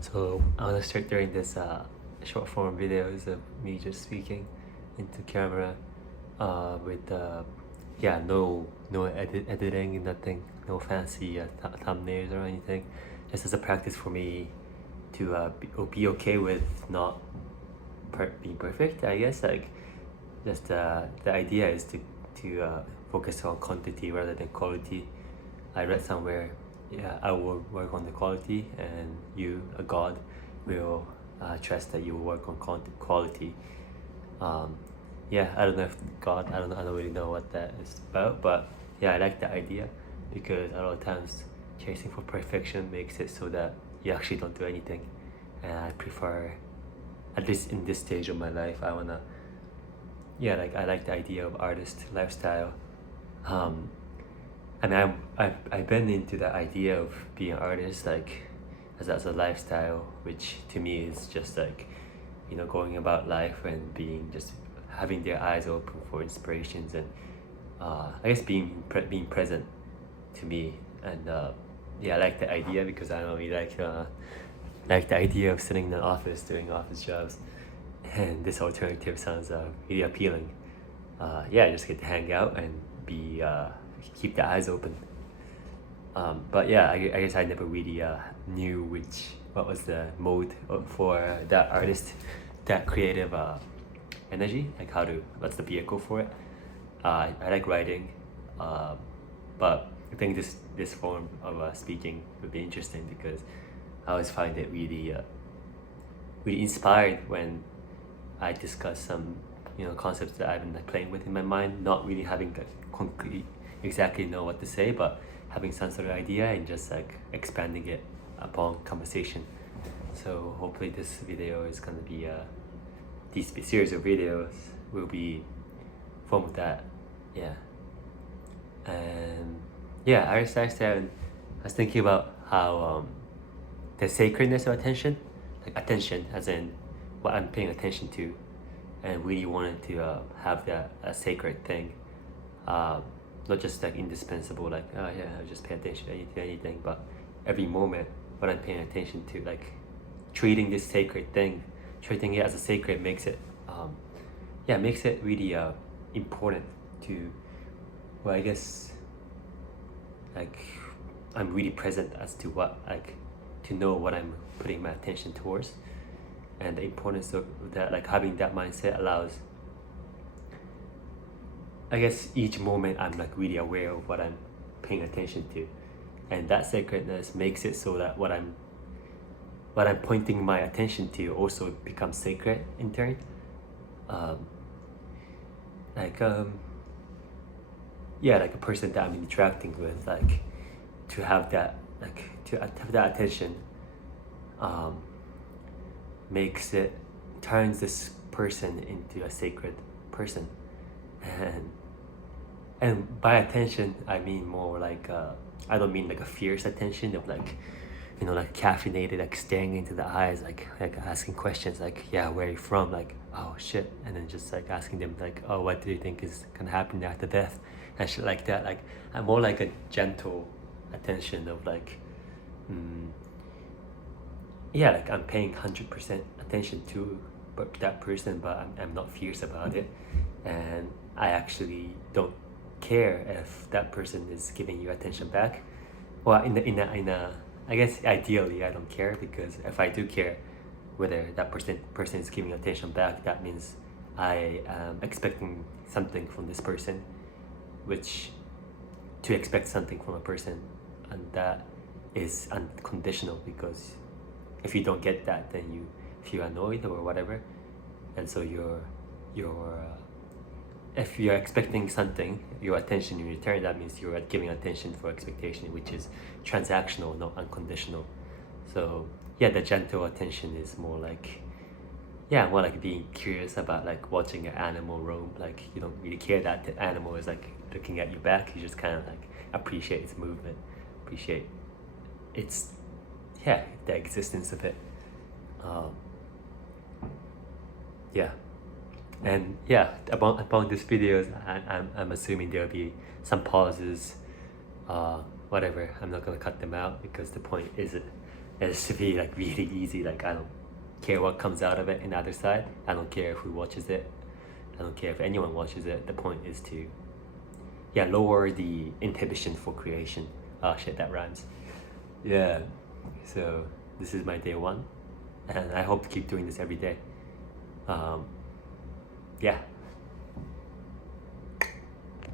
So I want to start doing this short form videos of me just speaking into camera with no editing, nothing, no fancy thumbnails or anything, just as a practice for me to be okay with not being perfect, I guess. Like just the idea is to focus on quantity rather than quality. I read somewhere, yeah, I will work on the quality, and you, a god, will trust that you will work on quality. Um, yeah, I don't know if God, I don't really know what that is about, but yeah, I like the idea because a lot of times chasing for perfection makes it so that you actually don't do anything, and I prefer, at least in this stage of my life, I wanna, yeah, like I like the idea of artist lifestyle. Um, I mean, I've been into the idea of being an artist, like as a lifestyle, which to me is just like, going about life and being just having their eyes open for inspirations, and I guess being present to me. And yeah, I like the idea because I don't really like the idea of sitting in an office doing office jobs, and this alternative sounds really appealing. Yeah, I just get to hang out and be keep the eyes open. But yeah, I guess I never really knew what was the mode for that artist, that creative energy, like what's the vehicle for it. I like writing, uh, but I think this form of speaking would be interesting because I always find it really inspired when I discuss some concepts that I've been like playing with in my mind, not really having like concrete exactly know what to say, but having some sort of idea and just like expanding it upon conversation. So hopefully this video is gonna be these series of videos will be form of that. Yeah. And yeah, I was thinking about how the sacredness of attention, like attention as in what I'm paying attention to, and really wanted to have that a sacred thing, not just like indispensable, like oh yeah, I'll just pay attention to anything, but every moment what I'm paying attention to, like treating this sacred thing, treating it as a sacred makes it makes it really important to, well, I guess, like I'm really present as to what, like, to know what I'm putting my attention towards. And the importance of that, like having that mindset allows, I guess, each moment I'm like really aware of what I'm paying attention to, and that sacredness makes it so that what I'm pointing my attention to also becomes sacred in turn. um, like yeah, like a person that I'm interacting with, like to have that, like to have that attention, um, turns this person into a sacred person. and by attention I mean more like I don't mean like a fierce attention of like, like caffeinated, like staring into the eyes, like asking questions like, yeah, where are you from, like, oh shit, and then just like asking them like, oh, what do you think is gonna happen after death, and shit like that. Like I'm more like a gentle attention of like, yeah, like I'm paying 100% attention to that person, but I'm not fierce about it, and I actually don't care if that person is giving you attention back. Well, in a I guess ideally I don't care, because if I do care whether that person is giving attention back, that means I am expecting something from this person, which to expect something from a person, and that is unconditional, because if you don't get that, then you feel annoyed or whatever. And so if you're expecting something, your attention in return, that means you're giving attention for expectation, which is transactional, not unconditional. So yeah, the gentle attention is more like, yeah, more like being curious about like watching an animal roam. Like you don't really care that the animal is like looking at you back, you just kind of like appreciate its movement, appreciate its, yeah, the existence of it. um, yeah. And yeah, upon these videos, I'm assuming there'll be some pauses, whatever. I'm not gonna cut them out because the point isn't It's to be like really easy. Like I don't care what comes out of it in the other side. I don't care who watches it. I don't care if anyone watches it. The point is to lower the inhibition for creation. Oh shit, that rhymes. Yeah. So this is my day one, and I hope to keep doing this every day. Yeah.